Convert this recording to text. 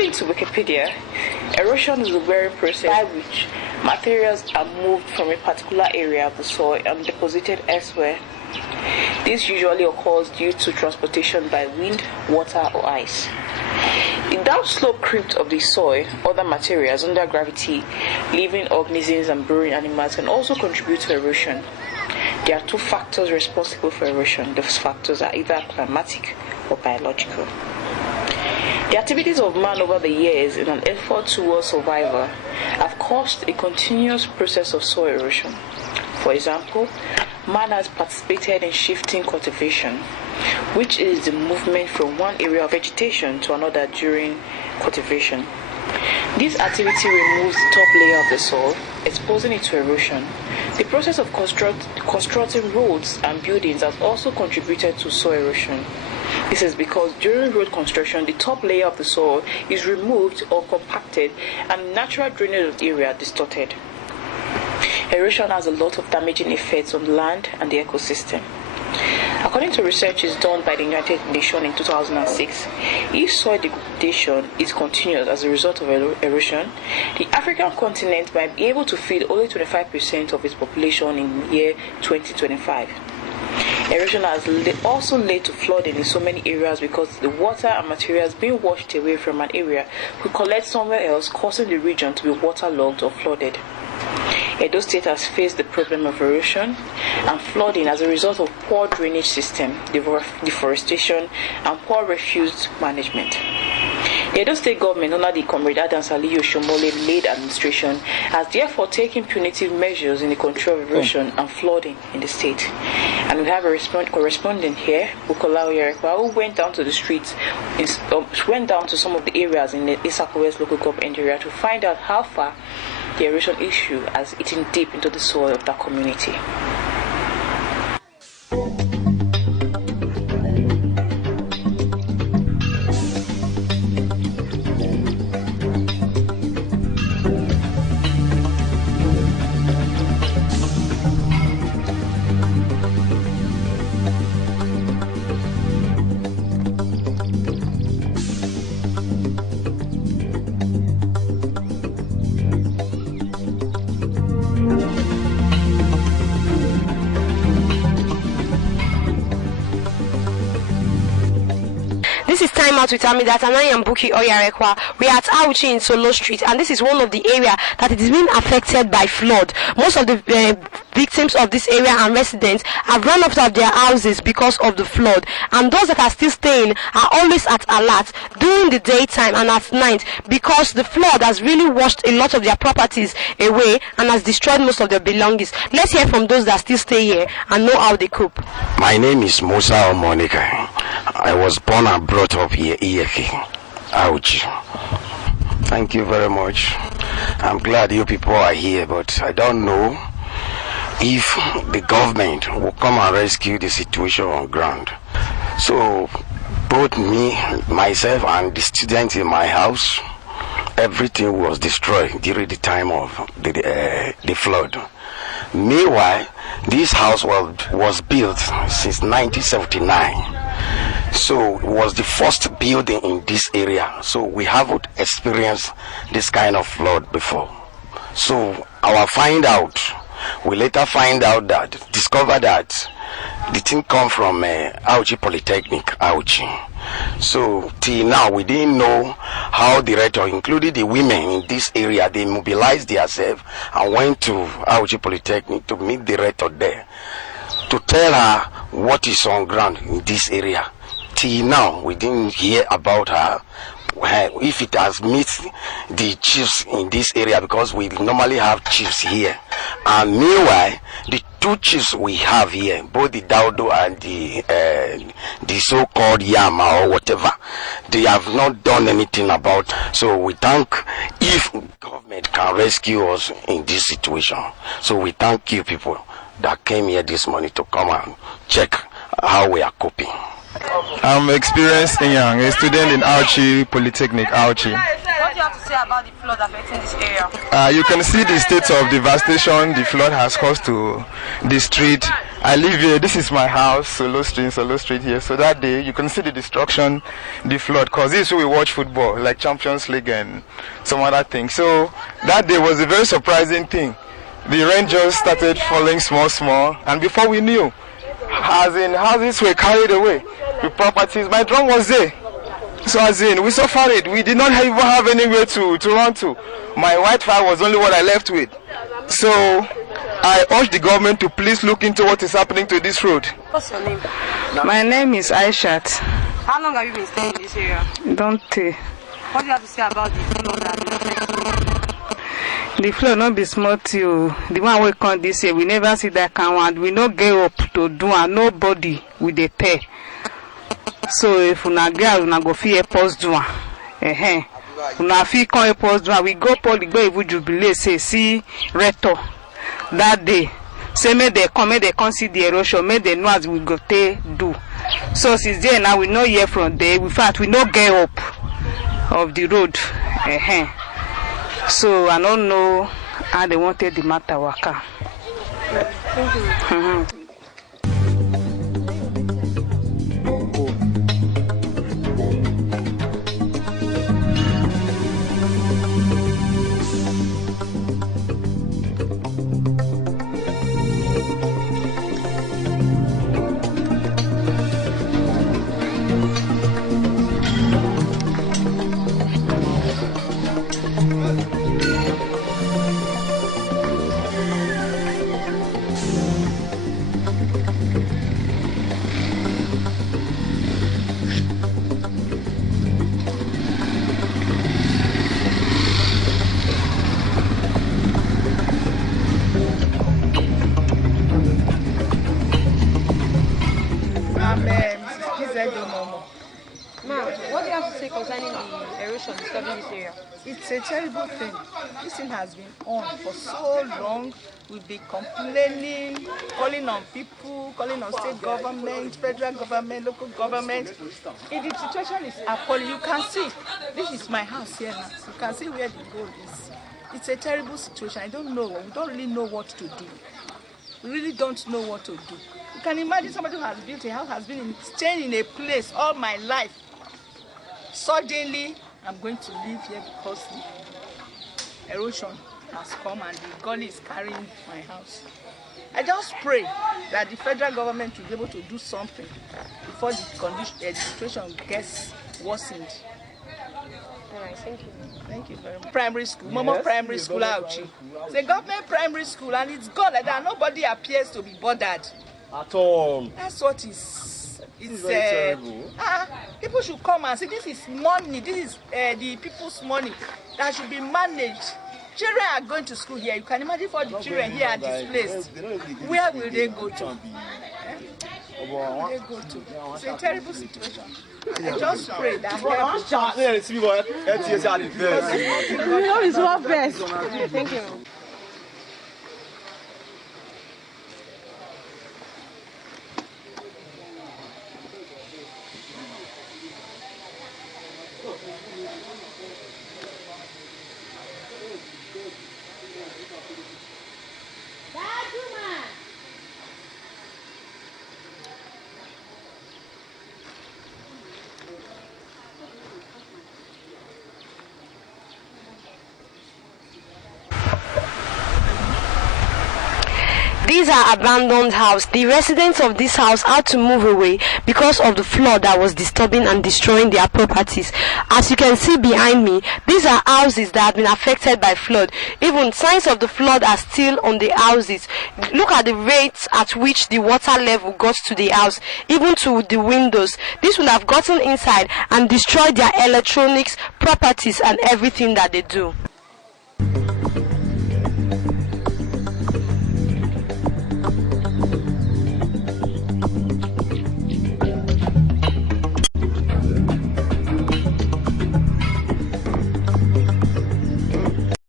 According to Wikipedia, erosion is the wearing process by which materials are moved from a particular area of the soil and deposited elsewhere. This usually occurs due to transportation by wind, water, or ice. The downslope creep of the soil, other materials under gravity, living organisms and burrowing animals can also contribute to erosion. There are two factors responsible for erosion. Those factors are either climatic or biological. The activities of man over the years in an effort towards survival have caused a continuous process of soil erosion. For example, man has participated in shifting cultivation, which is the movement from one area of vegetation to another during cultivation. This activity removes the top layer of the soil, exposing it to erosion. The process of constructing roads and buildings has also contributed to soil erosion. This is because during road construction, the top layer of the soil is removed or compacted and natural drainage of the area distorted. Erosion has a lot of damaging effects on land and the ecosystem. According to research done by the United Nations in 2006, if soil degradation is continuous as a result of erosion, the African continent might be able to feed only 25% of its population in the year 2025. Erosion has also led to flooding in so many areas because the water and materials being washed away from an area will collect somewhere else, causing the region to be waterlogged or flooded. Edo State has faced the problem of erosion and flooding as a result of poor drainage system, deforestation, and poor refuse management. The Edo State government, under the Comrade Adams Aliyu Shomole-led administration, has therefore taken punitive measures in the control of erosion and flooding in the state. And we have a correspondent here, Bukola Oyarekwa, who went down to the streets, went down to some of the areas in the Isako West local government area to find out how far the erosion issue has eaten deep into the soil of that community. This is Time Out with Amidat, and I am Buki Oyarekwa. We are at Auchi in Solo Street, and this is one of the areas that it is being affected by flood. Most of the victims of this area and residents have run out of their houses because of the flood, and those that are still staying are always at alert during the daytime and at night because the flood has really washed a lot of their properties away and has destroyed most of their belongings. Let's hear from those that still stay here and know how they cope. My name is Musa Omonika. I was born and brought up here, Ouch. Thank you very much. I'm glad you people are here, but I don't know if the government will come and rescue the situation on ground. So both me, myself, and the students in my house, everything was destroyed during the time of the flood. Meanwhile, this house was built since 1979. So it was the first building in this area. So we haven't experienced this kind of flood before. So we later discover that the thing come from Auchi Polytechnic, Auchi. So till now we didn't know how the rector, including the women in this area, they mobilized themselves and went to Auchi Polytechnic to meet the rector there to tell her what is on ground in this area. Till now we didn't hear about her if it has met the chiefs in this area, because we normally have chiefs here. And meanwhile, the two chiefs we have here, both the Daudo and the so-called Yama or whatever, they have not done anything about. So we thank if government can rescue us in this situation. So we thank you people that came here this morning to come and check how we are coping. I'm experienced young, a student in Auchi Polytechnic, Auchi. What do you have to say about the flood affecting this area? You can see the state of devastation the flood has caused to the street. I live here. This is my house, Solo Street here. So that day, you can see the destruction, the flood. Because this is where we watch football, like Champions League and some other things. So that day was a very surprising thing. The rain just started falling small, and before we knew, as in houses were carried away with properties. My drum was there. So as in, we suffered it. We did not even have anywhere to run to. My Wi-Fi was only what I left with. So I urge the government to please look into what is happening to this road. What's your name? My name is Aishat. How long have you been staying in this area? Don't What do you have to say about the flood that affected? the flood not be smart to the one we come this year. We never see that kind one. We no get up to do and nobody with the pay. So if una get una go fit help us do one. Una fit come help us do one. We go public go even jubilate say see rector that day. Say make they come see the erosion, make they know as we go take do. So since there now we no hear from there. In fact we no get up of the road. So I don't know how they wanted the matter waka. Thank you. What do you have to say concerning the erosion disturbing this area? It's a terrible thing. This thing has been on for so long. We've been complaining, calling on people, calling on state government, federal government, local government. If the situation is appalling, you can see, this is my house here now. You can see where the gold is. It's a terrible situation. I don't know. We don't really know what to do. We really don't know what to do. You can imagine somebody who has built a house, has been staying in a place all my life. Suddenly, I'm going to live here because the erosion has come and the gully is carrying my house. I just pray that the federal government will be able to do something before the condition, the situation gets worsened. All right, thank you. Thank you very much. Primary school, Momo Primary School, Auchi. It's a government primary school and it's gone like that. Nobody appears to be bothered. At all. That's what is. It's very terrible. People should come and say this is money. This is the people's money that should be managed. Children are going to school here. You can imagine for the children here at this place. Where will they go to? Where will they go to? It's a terrible situation. I just pray that Thank you. These are abandoned houses. The residents of this house had to move away because of the flood that was disturbing and destroying their properties. As you can see behind me, these are houses that have been affected by flood. Even signs of the flood are still on the houses. Look at the rates at which the water level got to the house, even to the windows. This will have gotten inside and destroyed their electronics, properties, and everything that they do.